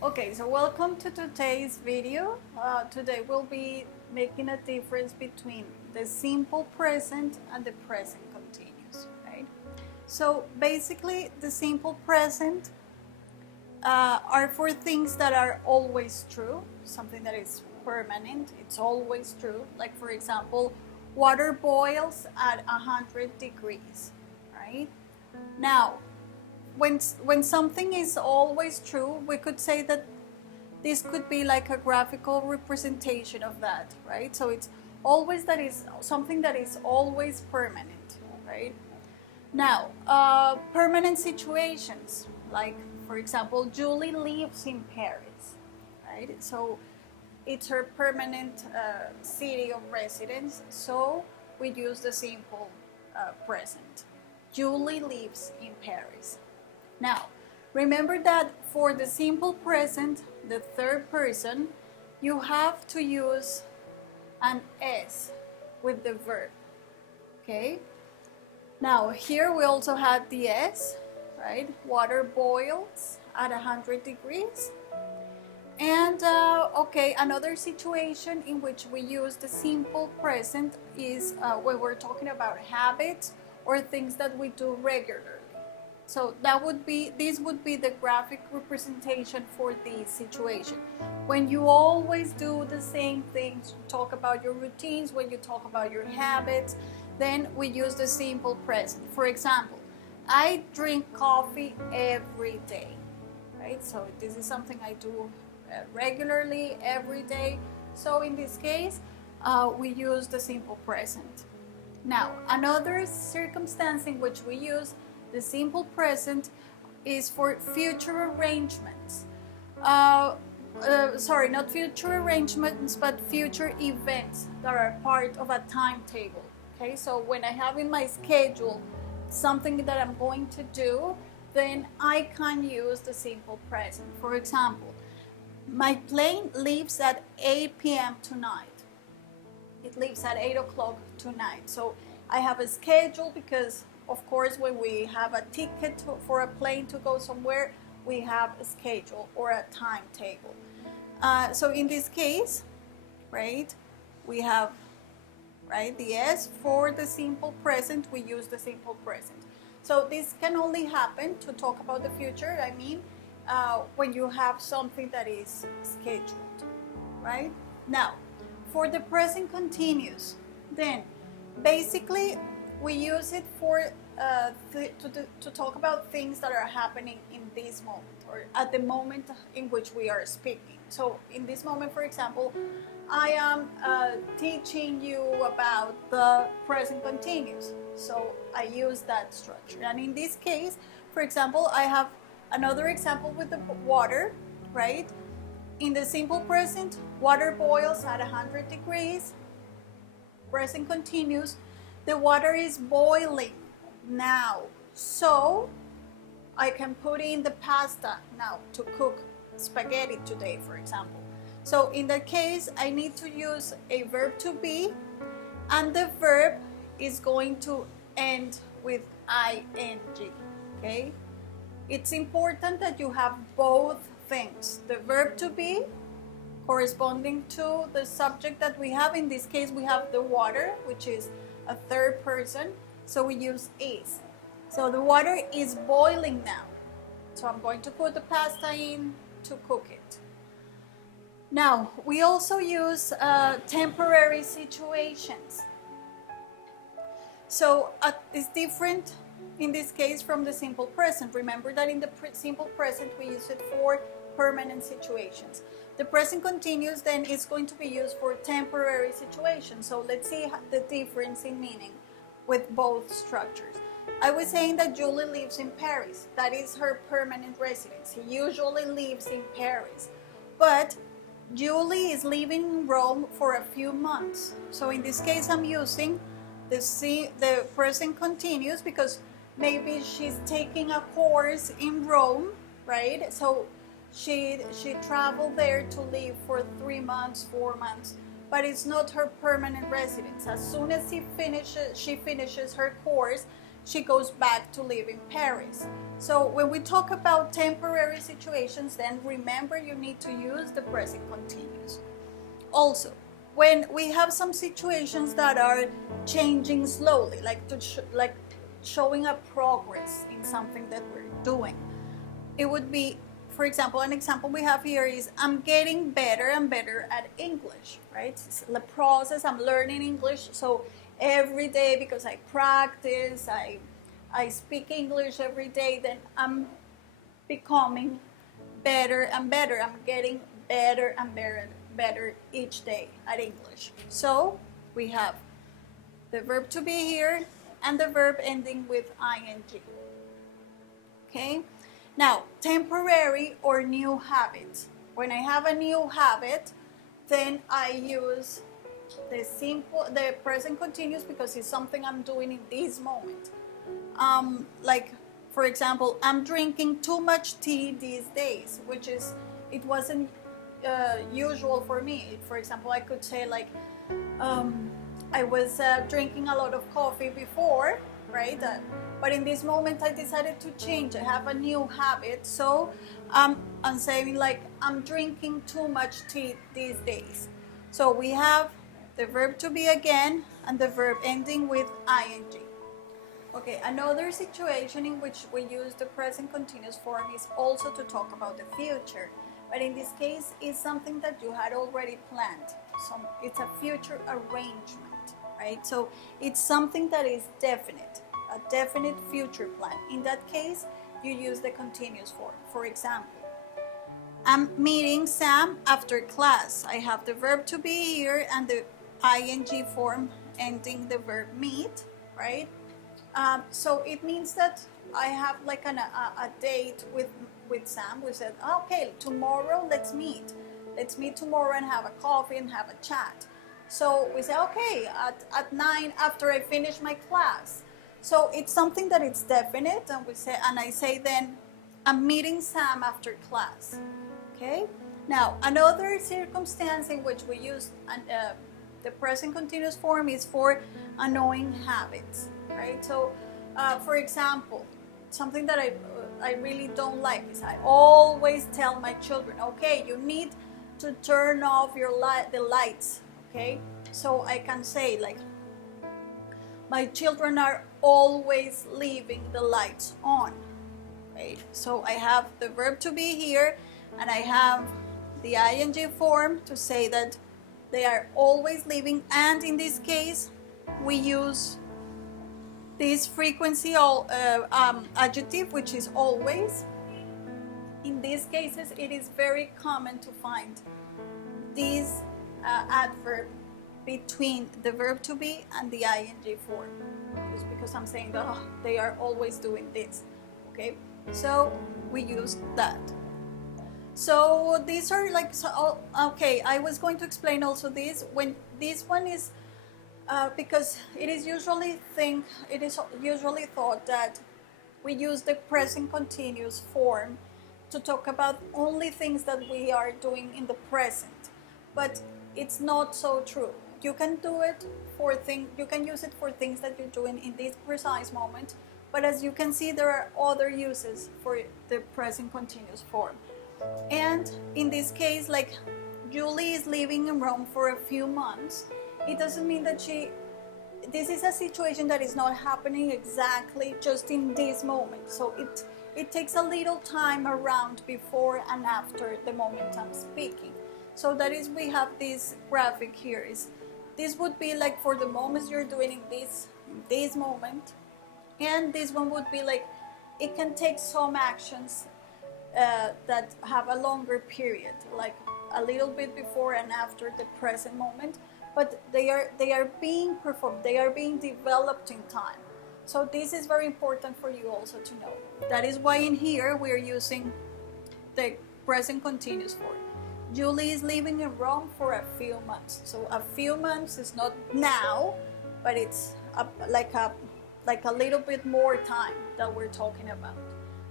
Okay, so welcome to today's video. Today we'll be making a difference between the simple present and the present continuous, right? So basically the simple present are for things that are always true, something that is permanent, it's always true. Like for example, water boils at 100 degrees, right? Now, when something is always true, we could say that this could be like a graphical representation of that, right? So it's always that is something that is always permanent, right? Now, permanent situations, like for example, Julie lives in Paris, right? So it's her permanent city of residence, so we use the simple present. Julie lives in Paris. Now, remember that for the simple present, the third person, you have to use an S with the verb, okay? Now, here we also had the S, right? Water boils at 100 degrees. And, okay, another situation in which we use the simple present is when we're talking about habits or things that we do regularly. So this would be the graphic representation for this situation. When you always do the same things, you talk about your routines, when you talk about your habits, then we use the simple present. For example, I drink coffee every day, right? So this is something I do regularly, every day. So in this case, we use the simple present. Now, another circumstance in which we use the simple present is for future arrangements. Sorry, not future arrangements, but future events that are part of a timetable. Okay, so when I have in my schedule something that I'm going to do, then I can use the simple present. For example, my plane leaves at 8 p.m. tonight. It leaves at 8 o'clock tonight. So I have a schedule because of course, when we have a ticket for a plane to go somewhere, we have a schedule or a timetable. So in this case, right, we have, right, the S for the simple present, we use the simple present. So this can only happen to talk about the future, when you have something that is scheduled, right? Now, for the present continuous, then basically, we use it for to talk about things that are happening in this moment or at the moment in which we are speaking. So in this moment, for example, I am teaching you about the present continuous. So I use that structure. And in this case, for example, I have another example with the water, right? In the simple present, water boils at 100 degrees, present continuous. The water is boiling now, so I can put in the pasta now to cook spaghetti today, for example. So in that case, I need to use a verb to be, and the verb is going to end with ing, okay? It's important that you have both things. The verb to be corresponding to the subject that we have. In this case, we have the water, which is a third person, so we use is. So the water is boiling now. So I'm going to put the pasta in to cook it. Now, we also use temporary situations. So it's different in this case from the simple present. Remember that in the simple present we use it for permanent situations. The present continuous then is going to be used for temporary situations. So let's see the difference in meaning with both structures. I was saying that Julie lives in Paris. That is her permanent residence. He usually lives in Paris. But Julie is living in Rome for a few months. So in this case, I'm using the present continuous because maybe she's taking a course in Rome, right? So she traveled there to live for 3 months, 4 months, but it's not her permanent residence. As soon as she finishes her course, she goes back to live in Paris. So when we talk about temporary situations, then remember you need to use the present continuous. Also, when we have some situations that are changing slowly, like showing a progress in something that we're doing, it would be, for example, an example we have here is I'm getting better and better at English, right? It's the process, I'm learning English, so every day, because I practice, I speak English every day, then I'm becoming better and better. I'm getting better and better each day at English. So we have the verb to be here and the verb ending with ing. Okay? Now, temporary or new habits. When I have a new habit, then I use the present continuous because it's something I'm doing in this moment. Like, for example, I'm drinking too much tea these days, it wasn't usual for me. For example, I could say like, I was drinking a lot of coffee before, right? But in this moment, I decided to change. I have a new habit, so I'm saying like, I'm drinking too much tea these days. So we have the verb to be again and the verb ending with ing. Okay, another situation in which we use the present continuous form is also to talk about the future. But in this case, it's something that you had already planned. So it's a future arrangement, right? So it's something that is definite, a definite future plan. In that case, you use the continuous form. For example, I'm meeting Sam after class. I have the verb to be here and the ing form ending the verb meet, right? So it means that I have like a date with Sam. We said, okay, tomorrow let's meet. Let's meet tomorrow and have a coffee and have a chat. So we say, okay, at 9 after I finish my class. So it's something that it's definite, and I say then, I'm meeting Sam after class. Okay. Now another circumstance in which we use the present continuous form is for annoying habits, right? So, for example, something that I really don't like is I always tell my children, okay, you need to turn off the lights, okay? So I can say like, my children are always leaving the lights on, right? So I have the verb to be here and I have the ing form to say that they are always leaving, and in this case we use this frequency adjective, which is always. In these cases, it is very common to find this adverb between the verb to be and the ing form, just because I'm saying that they are always doing this. Okay, so we use that. So these are like, okay, I was going to explain also this. When this one is because it is usually thought that we use the present continuous form to talk about only things that we are doing in the present, but it's not so true. You can do it you can use it for things that you're doing in this precise moment, but as you can see, there are other uses for the present continuous form. And in this case, like, Julie is living in Rome for a few months. It doesn't mean that this is a situation that is not happening exactly just in this moment. So it takes a little time around before and after the moment I'm speaking. So that is, we have this graphic here. This would be like for the moments you're doing in this moment. And this one would be like, it can take some actions that have a longer period, like a little bit before and after the present moment, but they are being performed, they are being developed in time. So this is very important for you also to know. That is why in here we are using the present continuous form. Julie is living in Rome for a few months. So a few months is not now, but it's like a little bit more time that we're talking about.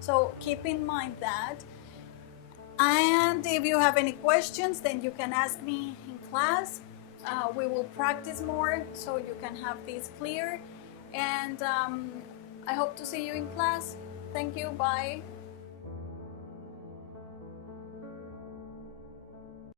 So keep in mind that. And if you have any questions, then you can ask me in class. We will practice more so you can have these clear. And I hope to see you in class. Thank you. Bye.